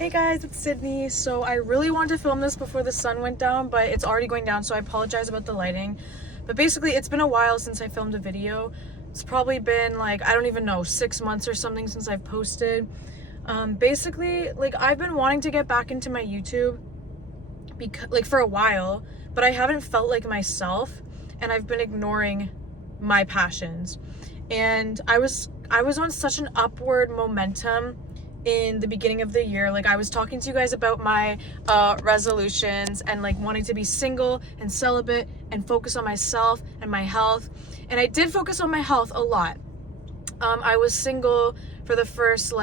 Hey guys, it's Sydney. So I really wanted to film this before the sun went down, but it's already going down, so I apologize about the lighting. But basically, it's been a while since I filmed a video. It's probably been like, I don't even know, 6 months or something since I've posted. Basically, like I've been wanting to get back into my YouTube because for a while, but I haven't felt like myself, and I've been ignoring my passions. And I was on such an upward momentum in the beginning of the year. Like I was talking to you guys about my resolutions and like wanting to be single and celibate and focus on myself and my health. And I did focus on my health a lot. I was single for the first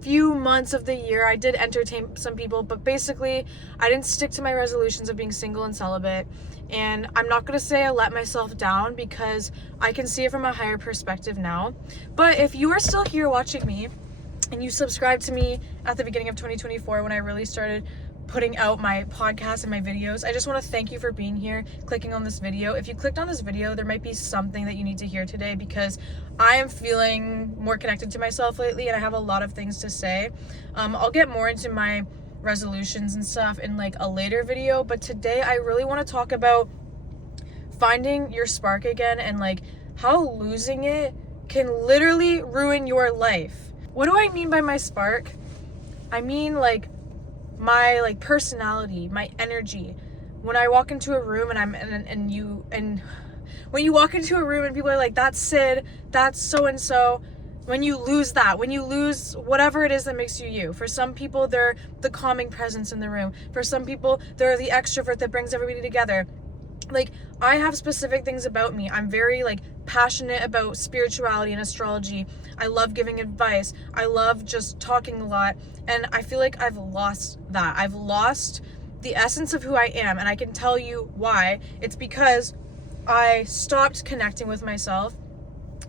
few months of the year. I did entertain some people, but basically I didn't stick to my resolutions of being single and celibate. And I'm not going to say I let myself down because I can see it from a higher perspective now. But if you are still here watching me and you subscribed to me at the beginning of 2024 when I really started putting out my podcast and my videos, I just want to thank you for being here, clicking on this video. If you clicked on this video, there might be something that you need to hear today because I am feeling more connected to myself lately and I have a lot of things to say. I'll get more into my resolutions and stuff in like a later video, but today I really want to talk about finding your spark again and like how losing it can literally ruin your life. What do I mean by my spark? I mean my personality, my energy. When I walk into a room and when you walk into a room and people are like, that's Sid, that's so and so, when you lose that, when you lose whatever it is that makes you you. For some people, they're the calming presence in the room. For some people, they're the extrovert that brings everybody together. Like, I have specific things about me. I'm very passionate about spirituality and astrology. I love giving advice. I love just talking a lot. And I feel like I've lost that. I've lost the essence of who I am. And I can tell you why. It's because I stopped connecting with myself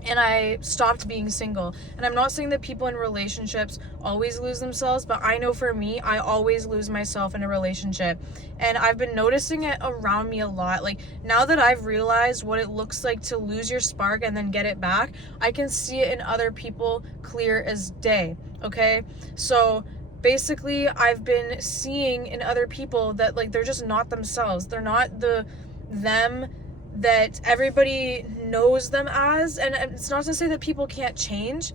and I stopped being single. And I'm not saying that people in relationships always lose themselves, but I know for me, I always lose myself in a relationship. And I've been noticing it around me a lot. Like, now that I've realized what it looks like to lose your spark and then get it back, I can see it in other people clear as day, okay? So basically, I've been seeing in other people that they're just not themselves. They're not them that everybody knows them as. And it's not to say that people can't change,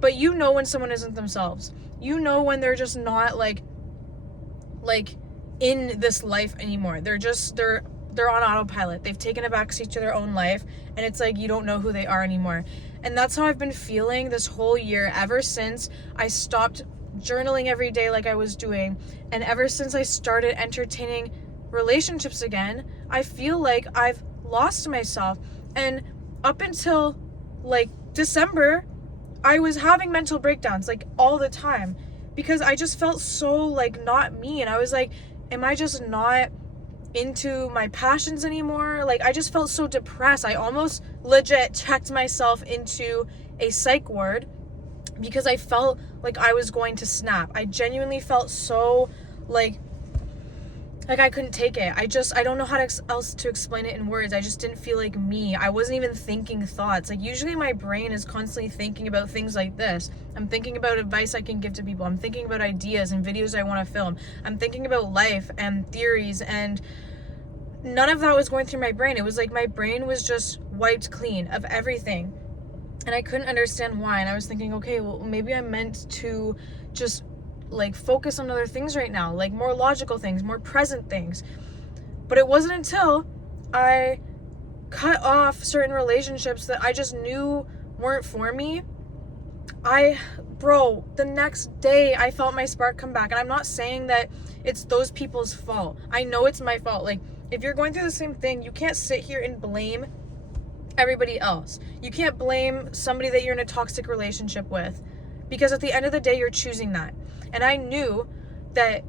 but you know when someone isn't themselves. You know when they're just not like in this life anymore. They're on autopilot. They've taken a backseat to their own life, and it's like you don't know who they are anymore. And that's how I've been feeling this whole year, ever since I stopped journaling every day like I was doing, and ever since I started entertaining relationships again. I feel like I've lost myself. And up until December, I was having mental breakdowns all the time because I just felt so not me. And I was like, am I just not into my passions anymore? I just felt so depressed. I almost legit checked myself into a psych ward because I felt like I was going to snap. I genuinely felt so I couldn't take it. I don't know how else to explain it in words. I just didn't feel like me. I wasn't even thinking thoughts. Usually my brain is constantly thinking about things like this. I'm thinking about advice I can give to people. I'm thinking about ideas and videos I want to film. I'm thinking about life and theories, and none of that was going through my brain. It was like my brain was just wiped clean of everything. And I couldn't understand why. And I was thinking, okay, well, maybe I'm meant to just focus on other things right now, more logical things, more present things. But it wasn't until I cut off certain relationships that I just knew weren't for me. The next day I felt my spark come back. And I'm not saying that it's those people's fault. I know it's my fault. If you're going through the same thing, you can't sit here and blame everybody else. You can't blame somebody that you're in a toxic relationship with, because at the end of the day, you're choosing that. And I knew that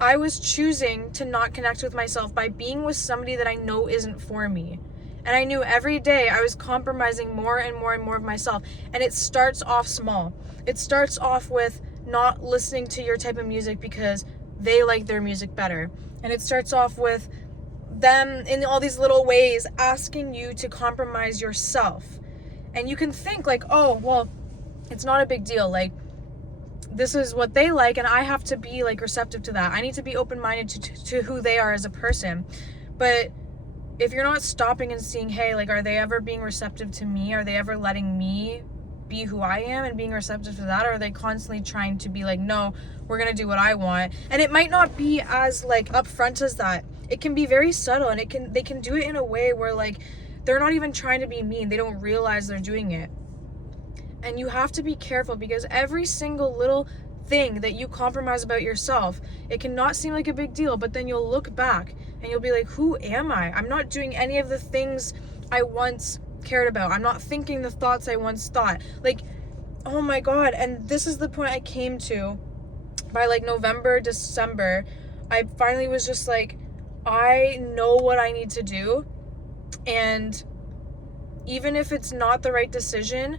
I was choosing to not connect with myself by being with somebody that I know isn't for me. And I knew every day I was compromising more and more and more of myself. And it starts off small. It starts off with not listening to your type of music because they like their music better. And it starts off with them in all these little ways asking you to compromise yourself. And you can think oh, well, it's not a big deal. this is what they like, and I have to be like receptive to that. I need to be open-minded to who they are as a person. But if you're not stopping and seeing, hey, like, are they ever being receptive to me? Are they ever letting me be who I am and being receptive to that? Or are they constantly trying to be like, no, we're gonna do what I want? And it might not be as like upfront as that. It can be very subtle, and they can do it in a way where like they're not even trying to be mean. They don't realize they're doing it. And you have to be careful, because every single little thing that you compromise about yourself, it cannot seem like a big deal, but then you'll look back and you'll be like, who am I? I'm not doing any of the things I once cared about. I'm not thinking the thoughts I once thought. Like, oh my God. And this is the point I came to by like November, December. I finally was just like, I know what I need to do. And even if it's not the right decision,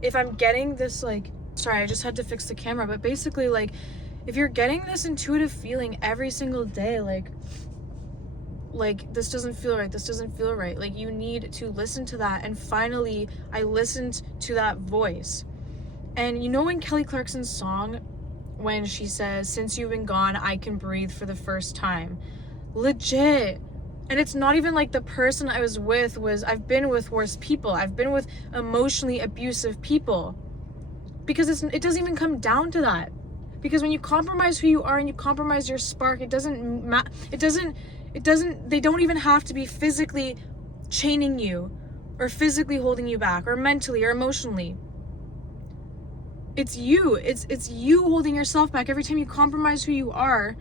if I'm getting this like, sorry, I just had to fix the camera, but basically like, if you're getting this intuitive feeling every single day, like this doesn't feel right, this doesn't feel right, like you need to listen to that. And finally I listened to that voice. And you know in Kelly Clarkson's song, when she says, since you've been gone, I can breathe for the first time, legit. And it's not even like the person I was with was, I've been with worse people. I've been with emotionally abusive people. Because it doesn't even come down to that. Because when you compromise who you are and you compromise your spark, it doesn't, they don't even have to be physically chaining you or physically holding you back or mentally or emotionally. It's you. It's you holding yourself back. Every time you compromise who you are,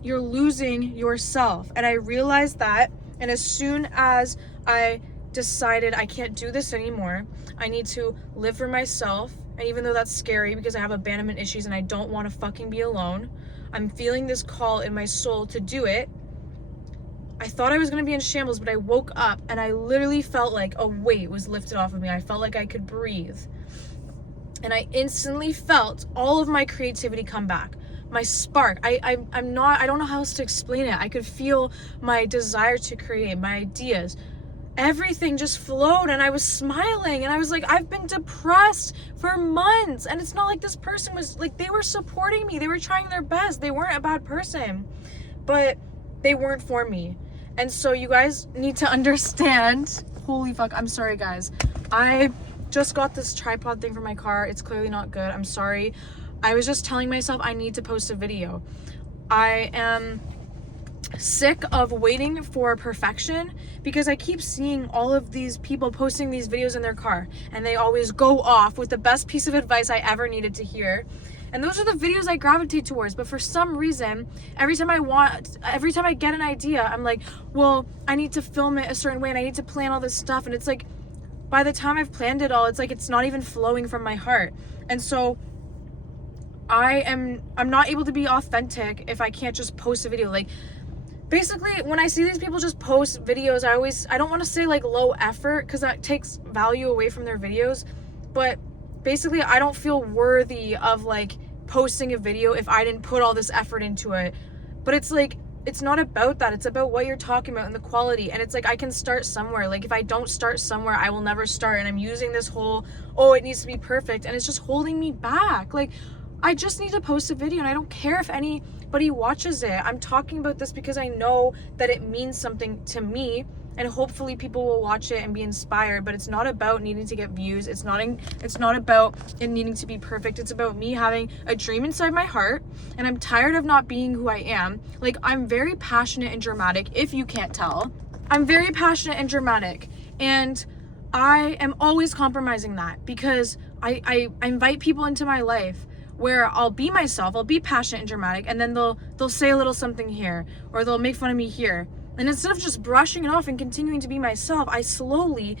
you're losing yourself. And I realized that, and as soon as I decided I can't do this anymore, I need to live for myself. And even though that's scary because I have abandonment issues and I don't want to fucking be alone, I'm feeling this call in my soul to do it. I thought I was going to be in shambles, but I woke up and I literally felt like a weight was lifted off of me. I felt like I could breathe. And I instantly felt all of my creativity come back. My spark. I don't know how else to explain it. I could feel my desire to create, my ideas. Everything just flowed, and I was smiling, and I was like, I've been depressed for months, and it's not like this person was like, they were supporting me. They were trying their best. They weren't a bad person, but they weren't for me. And so you guys need to understand. Holy fuck. I'm sorry, guys. I just got this tripod thing for my car. It's clearly not good. I'm sorry. I was just telling myself I need to post a video. I am sick of waiting for perfection, because I keep seeing all of these people posting these videos in their car, and they always go off with the best piece of advice I ever needed to hear. And those are the videos I gravitate towards. But for some reason, every time I get an idea, I'm like, well, I need to film it a certain way and I need to plan all this stuff. And it's like, by the time I've planned it all, it's like it's not even flowing from my heart. And so I'm not able to be authentic if I can't just post a video. Like, basically, when I see these people just post videos, I don't want to say like low effort, because that takes value away from their videos, but basically I don't feel worthy of like posting a video if I didn't put all this effort into it. But it's like, it's not about that. It's about what you're talking about and the quality. And it's like, I can start somewhere. Like, if I don't start somewhere, I will never start. And I'm using this whole, oh, it needs to be perfect, and it's just holding me back. Like, I just need to post a video, and I don't care if anybody watches it. I'm talking about this because I know that it means something to me, and hopefully people will watch it and be inspired. But it's not about needing to get views. It's not about it needing to be perfect. It's about me having a dream inside my heart, and I'm tired of not being who I am. Like, I'm very passionate and dramatic, if you can't tell. I'm very passionate and dramatic, and I am always compromising that, because I invite people into my life where I'll be myself, I'll be passionate and dramatic, and then they'll say a little something here, or they'll make fun of me here. And instead of just brushing it off and continuing to be myself, I slowly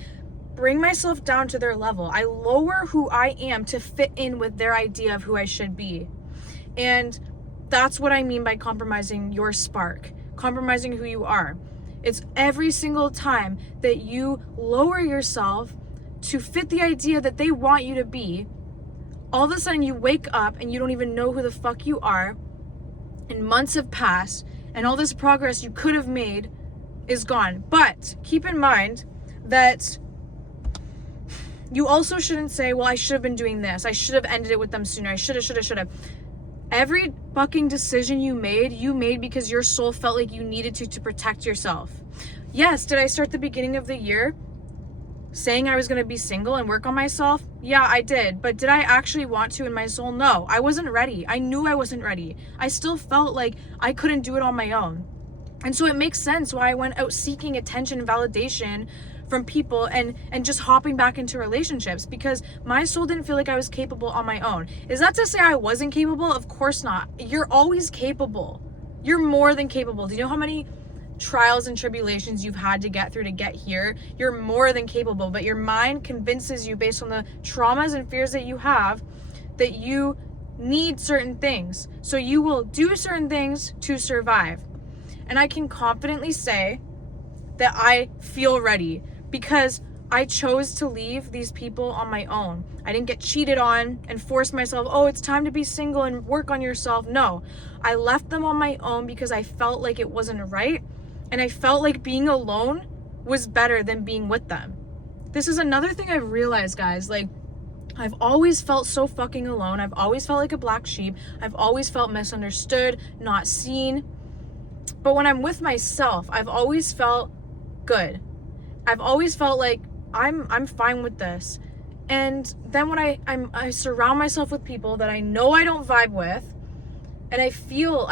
bring myself down to their level. I lower who I am to fit in with their idea of who I should be. And that's what I mean by compromising your spark, compromising who you are. It's every single time that you lower yourself to fit the idea that they want you to be, all of a sudden you wake up and you don't even know who the fuck you are, and months have passed, and all this progress you could have made is gone. But keep in mind that you also shouldn't say, well, I should have been doing this. I should have ended it with them sooner. I should have. Every fucking decision you made because your soul felt like you needed to protect yourself. Yes, did I start the beginning of the year saying I was going to be single and work on myself? Yeah, I did. But did I actually want to in my soul? No, I wasn't ready. I knew I wasn't ready. I still felt like I couldn't do it on my own. And so it makes sense why I went out seeking attention and validation from people and just hopping back into relationships, because my soul didn't feel like I was capable on my own. Is that to say I wasn't capable? Of course not. You're always capable. You're more than capable. Do you know how many trials and tribulations you've had to get through to get here? You're more than capable, but your mind convinces you based on the traumas and fears that you have that you need certain things. So you will do certain things to survive. And I can confidently say that I feel ready because I chose to leave these people on my own. I didn't get cheated on and force myself, oh, it's time to be single and work on yourself. No, I left them on my own because I felt like it wasn't right. And I felt like being alone was better than being with them. This is another thing I've realized, guys. Like, I've always felt so fucking alone. I've always felt like a black sheep. I've always felt misunderstood, not seen. But when I'm with myself, I've always felt good. I've always felt like I'm fine with this. And then when I surround myself with people that I know I don't vibe with, and I feel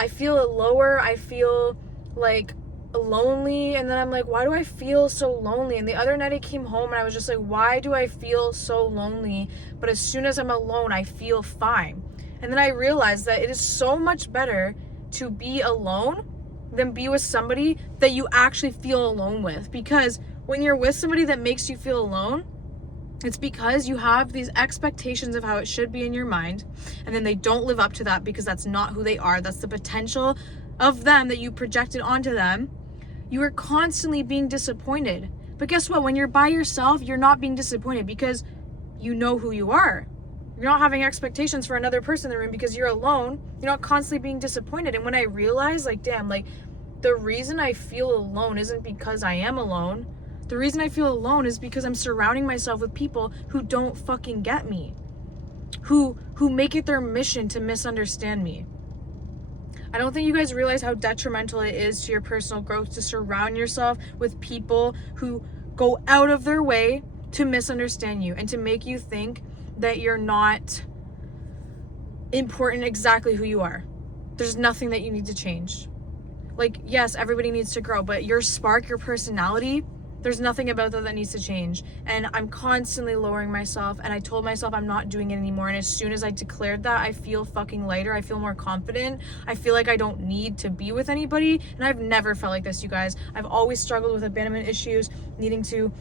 lower, I feel like lonely, and then I'm like, why do I feel so lonely? And the other night I came home and I was just like, why do I feel so lonely? But as soon as I'm alone, I feel fine. And then I realized that it is so much better to be alone than be with somebody that you actually feel alone with. Because when you're with somebody that makes you feel alone, it's because you have these expectations of how it should be in your mind, and then they don't live up to that because that's not who they are. That's the potential of them that you projected onto them. You are constantly being disappointed. But guess what? When you're by yourself, you're not being disappointed because you know who you are. You're not having expectations for another person in the room because you're alone. You're not constantly being disappointed. And when I realized, like, damn, like, the reason I feel alone isn't because I am alone. The reason I feel alone is because I'm surrounding myself with people who don't fucking get me, who make it their mission to misunderstand me. I don't think you guys realize how detrimental it is to your personal growth to surround yourself with people who go out of their way to misunderstand you and to make you think that you're not important exactly who you are. There's nothing that you need to change. Like, yes, everybody needs to grow, but your spark, your personality, there's nothing about that needs to change. And I'm constantly lowering myself, and I told myself I'm not doing it anymore. And as soon as I declared that, I feel fucking lighter. I feel more confident. I feel like I don't need to be with anybody. And I've never felt like this, you guys. I've always struggled with abandonment issues, needing to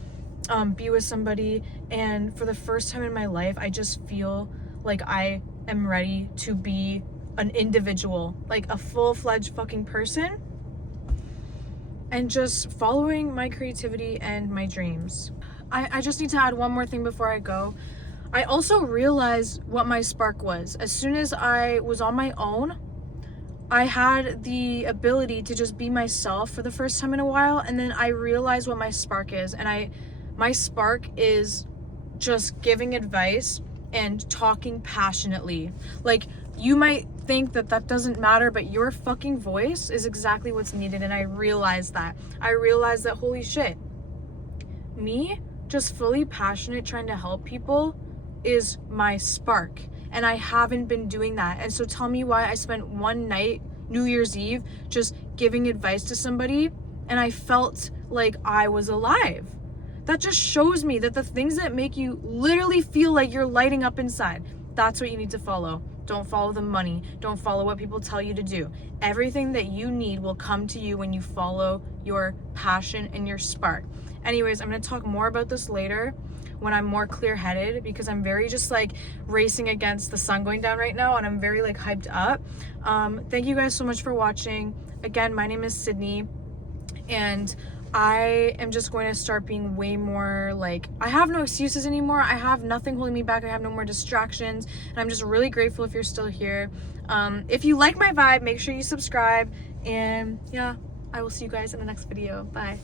be with somebody. And for the first time in my life, I just feel like I am ready to be an individual, like a full-fledged fucking person, and just following my creativity and my dreams. I just need to add one more thing before I go. I also realized what my spark was. As soon as I was on my own, I had the ability to just be myself for the first time in a while, and then I realized what my spark is. And my spark is just giving advice and talking passionately. Like, you might think that doesn't matter, but your fucking voice is exactly what's needed. And I realized that. Holy shit, me just fully passionate trying to help people is my spark, and I haven't been doing that. And so tell me why I spent one night, New Year's Eve, just giving advice to somebody, and I felt like I was alive. That just shows me that the things that make you literally feel like you're lighting up inside, that's what you need to follow. Don't follow the money. Don't follow what people tell you to do. Everything that you need will come to you when you follow your passion and your spark. Anyways, I'm going to talk more about this later when I'm more clear-headed, because I'm very just like racing against the sun going down right now, and I'm very like hyped up. Thank you guys so much for watching. Again, my name is Sydney, and I am just going to start being way more like, I have no excuses anymore. I have nothing holding me back. I have no more distractions, and I'm just really grateful if you're still here. If you like my vibe, make sure you subscribe, and yeah, I will see you guys in the next video. Bye.